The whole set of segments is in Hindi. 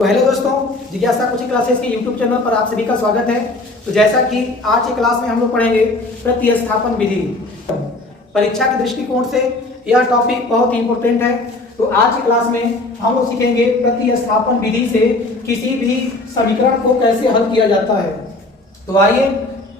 तो हेलो दोस्तों, जिज्ञासा कोचिंग क्लासेस के यूट्यूब चैनल पर आप सभी का स्वागत है। तो जैसा कि आज की क्लास में हम लोग पढ़ेंगे प्रतिस्थापन विधि। परीक्षा के दृष्टिकोण से यह टॉपिक बहुत ही इंपॉर्टेंट है। तो आज की क्लास में हम लोग सीखेंगे प्रतिस्थापन विधि से किसी भी समीकरण को कैसे हल किया जाता है। तो आइए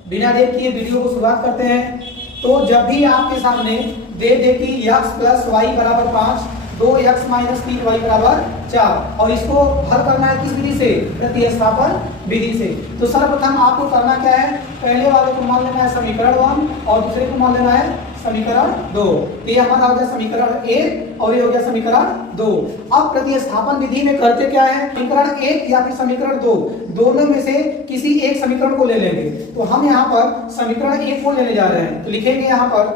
बिना देर किए वीडियो को शुरुआत करते हैं। तो जब भी आपके सामने दे दे कि x प्लस वाई बराबर 5, 2x माइनस 3y बराबर 4 और इसको हल करना है किस विधि से? प्रतिस्थापन विधि से। तो सर्वप्रथम आपको करना क्या है, पहले वाले को मान लेना है समीकरण 1 और दूसरे को मान लेना है समीकरण 2। ये हमारा हो गया समीकरण 1 और ये हो गया समीकरण 2। अब प्रतिस्थापन विधि में करते क्या है, समीकरण 1 या फिर समीकरण 2 दोनों में से किसी एक समीकरण को ले लेंगे। तो हम यहाँ पर समीकरण 1 को लेने जा रहे हैं। तो लिखेंगे यहाँ पर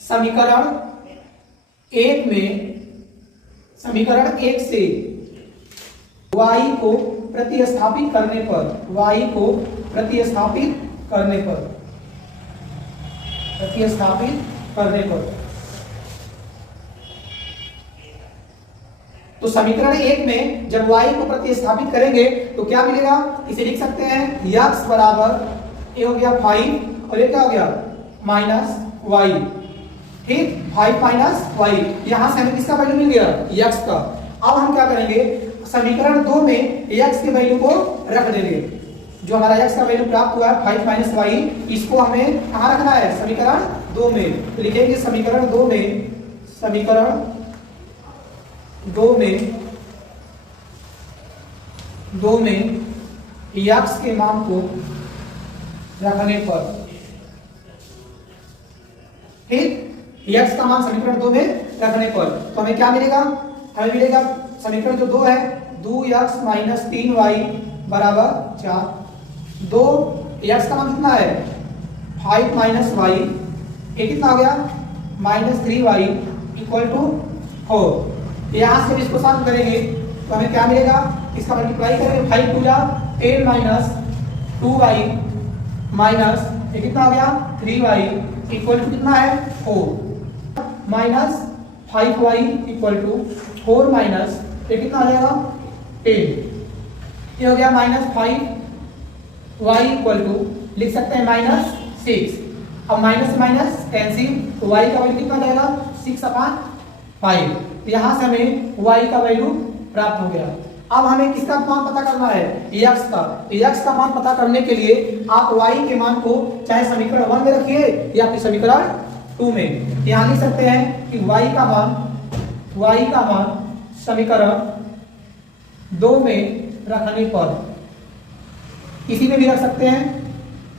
समीकरण 1 में समीकरण 1 से y को प्रतिस्थापित करने पर तो समीकरण 1 में जब y को प्रतिस्थापित करेंगे तो क्या मिलेगा, इसे लिख सकते हैं x बराबर ये हो गया 5 और ये क्या हो गया माइनस y। ठीक, 5 माइनस वाई, यहां से हमें किसका वैल्यू मिल गया, x का। अब हम क्या करेंगे, समीकरण 2 में x के वैल्यू को रख देंगे। जो हमारा x का वैल्यू प्राप्त हुआ है 5 माइनस वाई, इसको हमें कहां रखना है, समीकरण 2 में। तो लिखेंगे समीकरण 2 में x के मान को रखने पर, ठीक, x का मान समीकरण 2 में रखने पर तो हमें क्या मिलेगा, हमें मिलेगा समीकरण जो 2 है 2x माइनस 3y बराबर 4। 2x का मान कितना है 5 माइनस वाई, ये कितना हो गया माइनस 3y इक्वल टू 4। यहां से इसको सॉल्व करेंगे तो हमें क्या मिलेगा, इसका मल्टीप्लाई करेंगे 5 टू 10 माइनस 2y माइनस ये कितना हो गया 3y इक्वल टू कितना है 4 minus 5y equal to 4 minus ये कितना आ जाएगा 10। ये हो गया माइनस 5y इक्वल टू लिख सकते हैं माइनस 6। अब माइनस माइनस कैंसिल तो y का वैल्यू कितना आ जाएगा 6/5। तो यहां से हमें y का वैल्यू प्राप्त हो गया। अब हमें किसका मान पता करना है, x का। x का मान पता करने के लिए आप y के मान को चाहे समीकरण 1 में रखिए या फिर समीकरण 2 में। यहां लिख सकते हैं कि y का मान समीकरण 2 में रखने पर, किसी में भी रख सकते हैं।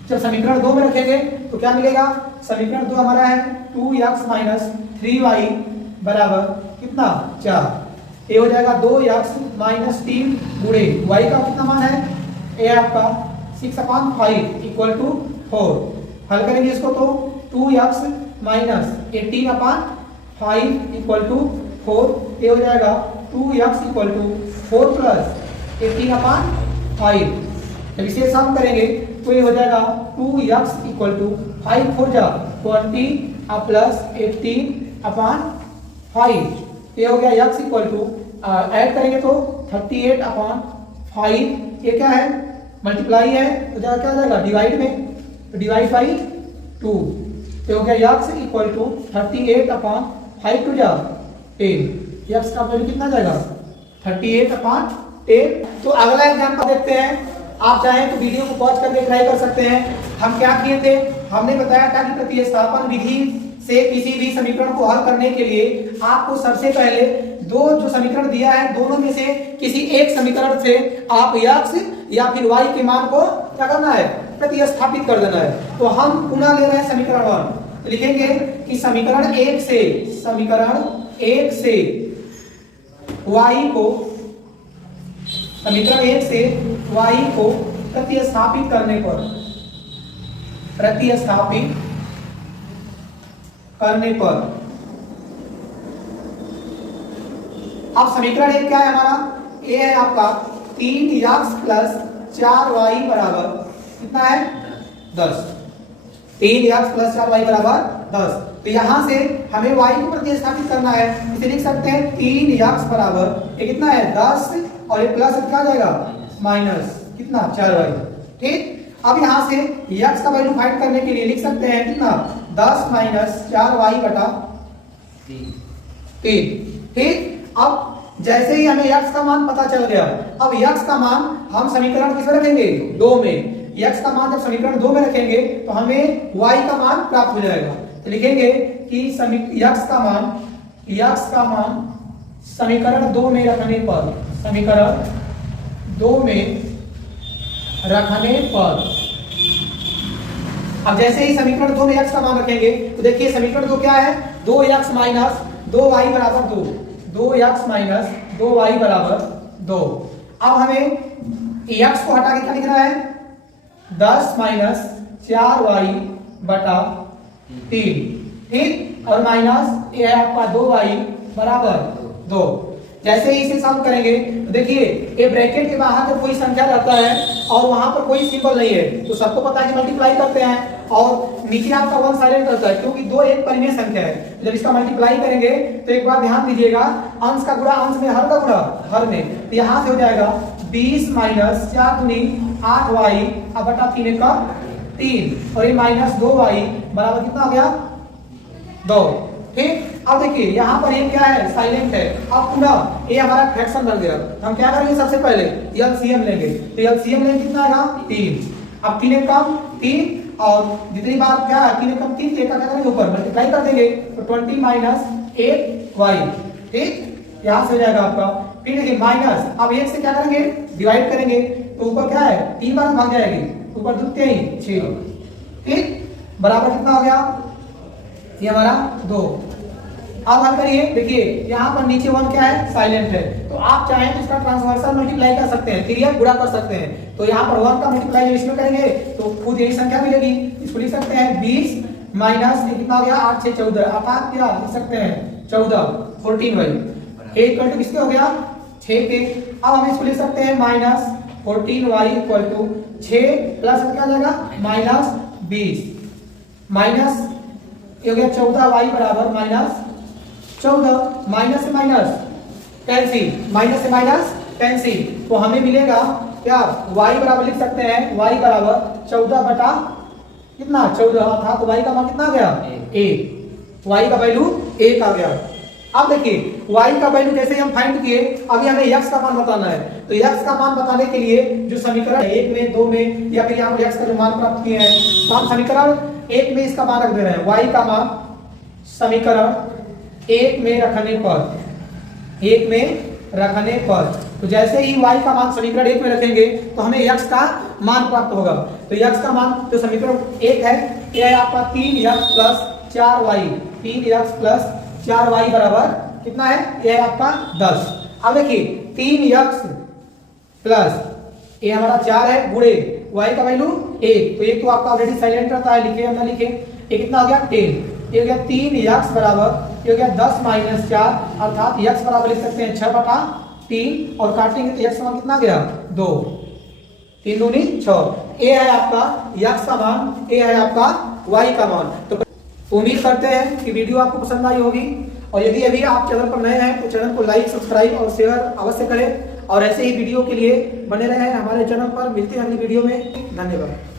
जब समीकरण 2 में रखेंगे तो क्या मिलेगा, समीकरण 2 हमारा है 2x माइनस 3y बराबर कितना 4। ये हो जाएगा 2x माइनस 3 गुणे y का कितना मान है, ये आपका 6/5 इक्वल टू 4। हल करेंगे इसको तो 2x माइनस 18/5 इक्वल टू 4। ये हो जाएगा 2x इक्वल टू 4 प्लस 18/5। जब इसे सम करेंगे तो ये हो जाएगा 2x इक्वल टू 5 4 जा 20 प्लस 18/5। ये हो गया x इक्वल टू ऐड करेंगे तो 38/5। ये क्या है, मल्टीप्लाई है तो क्या हो जाएगा डिवाइड में, तो डिवाइड बाई 2। तो हो गया x इक्वल टू 38/5 टू जा 10। x का वैल्यू कितना जाएगा 38/10। तो अगला एग्जांपल देखते हैं। आप चाहें तो वीडियो को पॉज करके ट्राई कर सकते हैं। हम क्या किए थे, हमने बताया था कि प्रतिस्थापन विधि से किसी भी समीकरण को हल करने के लिए आपको सबसे पहले दो जो समीकरण दिया है दोनों में से किसी एक समीकरण से आप x या फिर y के मान को क्या करना है, प्रतिस्थापित कर देना है। तो हम पुनः ले रहे हैं समीकरण 1। तो लिखेंगे कि समीकरण 1 से y को, समीकरण 1 से y को प्रतिस्थापित करने पर अब समीकरण 1 क्या है हमारा, ये है आपका 3x प्लस 4y बराबर कितना है 10। 3x प्लस 4y बराबर 10। तो यहां से हमें y को प्रतिस्थापित करना है। इसे लिख सकते हैं 3x बराबर ये कितना है 10 और ये प्लस क्या आ जाएगा माइनस कितना 4y। ठीक, अब यहाँ से x का वैल्यू फाइंड करने के लिए लिख सकते हैं कितना 10 माइनस 4y बटा 3। ठीक, अब जैसे ही हमें x का मान पता चल गया, अब x का मान हम समीकरण किसमें रखेंगे 2 में। x का मान जब समीकरण 2 में रखेंगे तो हमें y का मान प्राप्त हो जाएगा। तो लिखेंगे कि x का मान समीकरण 2 में रखने पर, समीकरण 2 में रखने पर, अब जैसे ही समीकरण 2 में x का मान रखेंगे तो देखिए समीकरण 2 क्या है 2x माइनस 2y बराबर 2, 2x माइनस 2y बराबर 2। अब हमें x को हटा के क्या लिखना है 10 माइनस 4y बटा 3। ठीक, और माइनस ये आपका 2y बराबर 2। जैसे ही इसे सॉल्व करेंगे तो देखिए ये ब्रैकेट के बाहर जब कोई संख्या रहता है और वहां पर कोई सिंबल नहीं है तो सबको पता है कि मल्टीप्लाई करते हैं, और नीचे आपका 1 साइलेंट रहता है क्योंकि 2 एक परिमेय संख्या है। जब इसका मल्टीप्लाई करेंगे तो एक बार ध्यान दीजिएगा, अंश का गुणा अंश में, हर का गुणा हर में, तो यहाँ से हो जाएगा 20 माइनस 4 दूनी 8y अब बटा 3 का 3, और ये माइनस 2y बराबर कितना हो गया 2। ठीक, अब देखिए यहाँ पर ये क्या है साइलेंट है। अब पूरा ये हमारा फ्रैक्शन बन गया। हम क्या करेंगे सबसे पहले एलसीएम लेंगे, तो एलसीएम लेंगे कितना आएगा 3। अब 3 कम 3, और जितनी बार क्या है 3 कम 3, क्या करेंगे ऊपर मल्टीप्लाई कर देंगे तो 20 माइनस 8y। ठीक, यहाँ से हो जाएगा आपका। फिर देखिए माइनस, अब 1 से क्या करेंगे डिवाइड करेंगे तो ऊपर क्या है 3 बार भाग जाएगी, ऊपर दुत्ते ही 6। ठीक, बराबर कितना हो गया ये हमारा 2। अब हल करिए, देखिए यहाँ पर नीचे 1 क्या है साइलेंट है, तो आप चाहें तो इसका ट्रांसवर्सल मल्टीप्लाई कर सकते हैं, क्रिया गुणा कर सकते हैं। तो यहाँ पर 1 का मल्टीप्लाई इसमें करेंगे तो खुद यही संख्या मिलेगी। इसको लिख सकते हैं 20 माइनस कितना हो गया 8 से 14, अर्थात क्या लिख सकते हैं 14 14y। एक इक्वल टू किसके हो गया 6 के। अब हम इसको लिख सकते हैं minus 14y equal to 6 plus क्या आ जाएगा माइनस 20, माइनस ये हो गया 14y बराबर माइनस 14, माइनस से माइनस कैंसिल, माइनस से माइनस कैंसिल, तो हमें मिलेगा क्या y बराबर लिख सकते हैं y बराबर 14 बटा कितना 14 था, तो y का मान कितना आ गया 1, y का वैल्यू 1 आ गया। अब देखिए y का वैल्यू जैसे हम फाइंड किए, अभी हमें x का मान बताना है। तो x का मान बताने के लिए जो समीकरण 1 में 2 में या फिर यहाँ पर x का जो मान प्राप्त किए हैं, तो हम समीकरण 1 में इसका मान रख दे रहे हैं, y का मान समीकरण 1 में रखने पर, 1 में रखने पर, तो जैसे ही y का मान समीकरण 1 में रखेंगे तो हमें x का मान प्राप्त होगा। तो x का मान जो समीकरण 1 है यह है आपका 3x plus 4y, 3x plus 4y बराबर कितना है यह है आपका 10। अब देखिए 3x प्लस ये हमारा 4 है गुणे y का वैल्यू 1, तो 1 तो आपका ऑलरेडी साइलेंट रहता है, लिखे या ना लिखे, ये कितना हो गया 10, ये हो गया 3x बराबर ये हो गया 10 माइनस 4, अर्थात x बराबर लिख सकते हैं 6 बटा 3, और काटेंगे तो x का मान कितना गया 2, 3 दूनी 6। ये है आपका x का मान, ये है आपका y का मान। तो उम्मीद करते हैं कि वीडियो आपको पसंद आई होगी, और यदि अभी आप चैनल पर नए हैं तो चैनल को लाइक सब्सक्राइब और शेयर अवश्य करें, और ऐसे ही वीडियो के लिए बने रहें हमारे चैनल पर। मिलते हैं अगली वीडियो में, धन्यवाद।